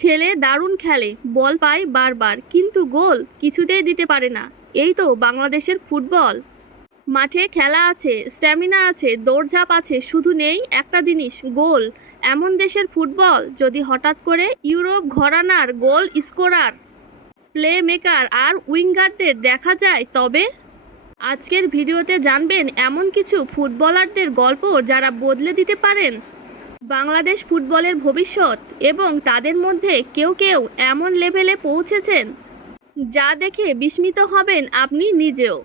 ছেলে দারুণ খেলে, বল পায় বারবার, কিন্তু গোল কিছুতেই দিতে পারে না। এই তো বাংলাদেশের ফুটবল। মাঠে খেলা আছে, স্ট্যামিনা আছে, দৌড়ঝাঁপ আছে, শুধু নেই একটা জিনিস, গোল। এমন দেশের ফুটবল, যদি হঠাৎ করে ইউরোপ ঘরানার গোল স্কোরার প্লে মেকার আর উইঙ্গারদের দেখা যায়, তবে? আজকের ভিডিওতে জানবেন এমন কিছু ফুটবলারদের গল্প যারা বদলে দিতে পারেন। বাংলাদেশ ফুটবলের ভবিষ্যৎ এবং তাদের মধ্যে কেউ কেউ এমন লেভেলে পৌঁছেছেন যা দেখে বিস্মিত হবেন আপনি নিজেও।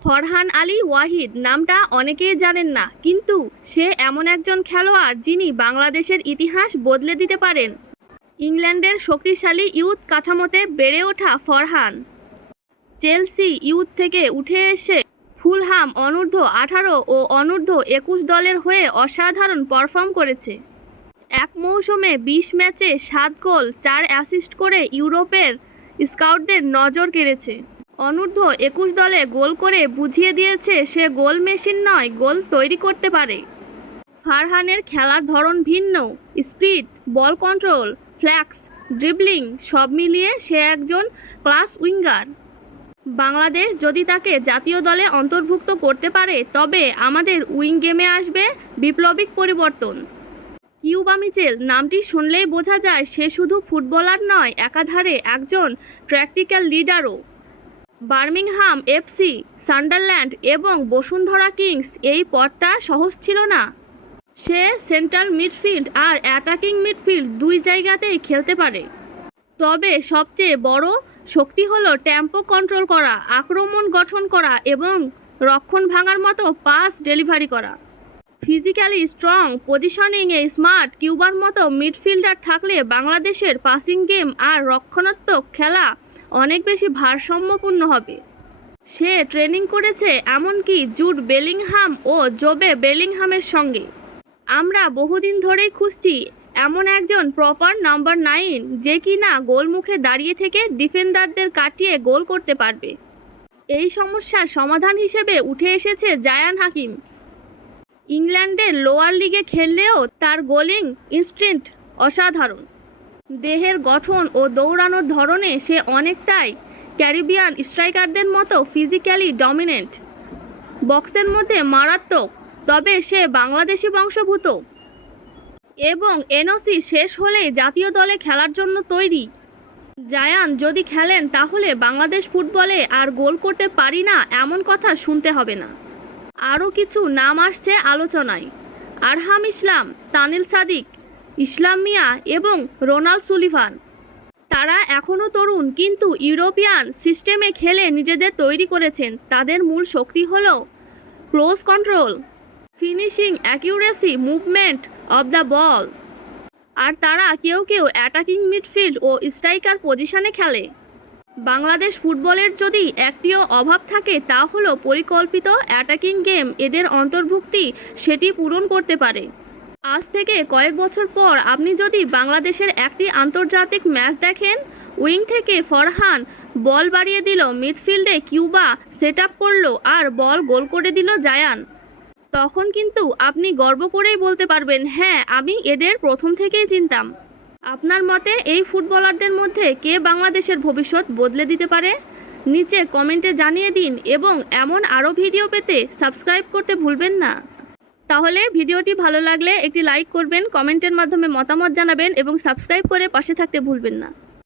ফরহান আলী ওয়াহিদ নামটা অনেকেই জানেন না, কিন্তু সে এমন একজন খেলোয়াড় যিনি বাংলাদেশের ইতিহাস বদলে দিতে পারেন। ইংল্যান্ডের শক্তিশালী ইউথ কাঠামোতে বেড়ে ওঠা ফরহান। চেলসি ইউথ থেকে উঠে এসে ফুলহাম অনূর্ধ্ব আঠারো ও অনূর্ধ্ব একুশ দলের হয়ে অসাধারণ পারফর্ম করেছে। এক মৌসুমে বিশ ম্যাচে সাত গোল, চার অ্যাসিস্ট করে ইউরোপের স্কাউটদের নজর কেড়েছে। অনূর্ধ্ব একুশ দলে গোল করে বুঝিয়ে দিয়েছে, সে গোল মেশিন নয়, গোল তৈরি করতে পারে। ফারহানের খেলার ধরন ভিন্ন। স্পিড, বল কন্ট্রোল, ফ্ল্যাক্স ড্রিবলিং সব মিলিয়ে সে একজন ক্লাস উইঙ্গার। বাংলাদেশ যদি তাকে জাতীয় দলে অন্তর্ভুক্ত করতে পারে, তবে আমাদের উইং গেমে আসবে বিপ্লবিক পরিবর্তন। কিউবা মিচেল নামটি শুনলেই বোঝা যায় সে শুধু ফুটবলার নয়, একাধারে একজন প্র্যাকটিক্যাল লিডারও। বার্মিংহাম এফসি সান্ডারল্যান্ড এবং বসুন্ধরা কিংস এই পথটা সহজ ছিল না। সে সেন্ট্রাল মিডফিল্ড আর অ্যাটাকিং মিডফিল্ড দুই জায়গাতেই খেলতে পারে। তবে সবচেয়ে বড় শক্তি হলো টেম্পো কন্ট্রোল করা, আক্রমণ গঠন করা এবং রক্ষণ ভাঙার মতো পাস ডেলিভারি করা। ফিজিক্যালি স্ট্রং পজিশনিংয়ে স্মার্ট কিউবার মতো মিডফিল্ডার থাকলে বাংলাদেশের পাসিং গেম আর রক্ষণাত্মক খেলা অনেক বেশি ভারসাম্যপূর্ণ হবে। সে ট্রেনিং করেছে এমনকি জুড বেলিংহাম ও জোবে বেলিংহামের সঙ্গে। আমরা বহুদিন ধরেই খুঁজছি এমন একজন প্রপার নাম্বার নাইন যে কিনা গোলমুখে দাঁড়িয়ে থেকে ডিফেন্ডারদের কাটিয়ে গোল করতে পারবে। এই সমস্যার সমাধান হিসেবে উঠে এসেছে জায়ান হাকিম। ইংল্যান্ডের লোয়ার লিগে খেললেও তার গোলিং ইনস্ট্রিন্ট অসাধারণ। দেহের গঠন ও দৌড়ানোর ধরনে সে অনেকটাই ক্যারিবিয়ান স্ট্রাইকারদের মতো ফিজিক্যালি ডমিনেন্ট বক্সের মধ্যে মারাত্মক, তবে সে বাংলাদেশি বংশভূত এবং এনওসি শেষ হলেই জাতীয় দলে খেলার জন্য তৈরি। জায়ান, যদি খেলেন তাহলে বাংলাদেশ ফুটবলে আর গোল করতে পারি না এমন কথা শুনতে হবে না। আরও কিছু নাম আসছে আলোচনায়। আরহাম ইসলাম, তানিল সাদিক, ইসলাম মিয়া এবং রোনাল্ড সুলিভান। তারা এখনও তরুণ, কিন্তু ইউরোপিয়ান সিস্টেমে খেলে নিজেদের তৈরি করেছেন। তাদের মূল শক্তি হল close control, finishing accuracy, movement of the ball. আর তারা কেউ কেউ অ্যাটাকিং মিডফিল্ড ও স্ট্রাইকার পজিশনে খেলে। বাংলাদেশ ফুটবলের যদি একটিও অভাব থাকে, তা হলো পরিকল্পিত অ্যাটাকিং গেম এদের অন্তর্ভুক্তি সেটি পূরণ করতে পারে। আজ থেকে কয়েক বছর পর আপনি যদি বাংলাদেশের একটি আন্তর্জাতিক ম্যাচ দেখেন, উইং থেকে ফরহান বল বাড়িয়ে দিল মিডফিল্ডে কিউবা সেট আপ করল আর বল গোল করে দিল জায়ান। তখন কিন্তু আপনি গর্ব করেই বলতে পারবেন হ্যাঁ আমি এদের প্রথম থেকেই চিনতাম। আপনার মতে এই ফুটবলারদের মধ্যে কে বাংলাদেশের ভবিষ্যৎ বদলে দিতে পারে? নিচে কমেন্টে জানিয়ে দিন এবং এমন আরও ভিডিও পেতে সাবস্ক্রাইব করতে ভুলবেন না। তাহলে ভিডিওটি ভালো লাগলে একটি লাইক করবেন, কমেন্টের মাধ্যমে মতামত জানাবেন এবং সাবস্ক্রাইব করে পাশে থাকতে ভুলবেন না।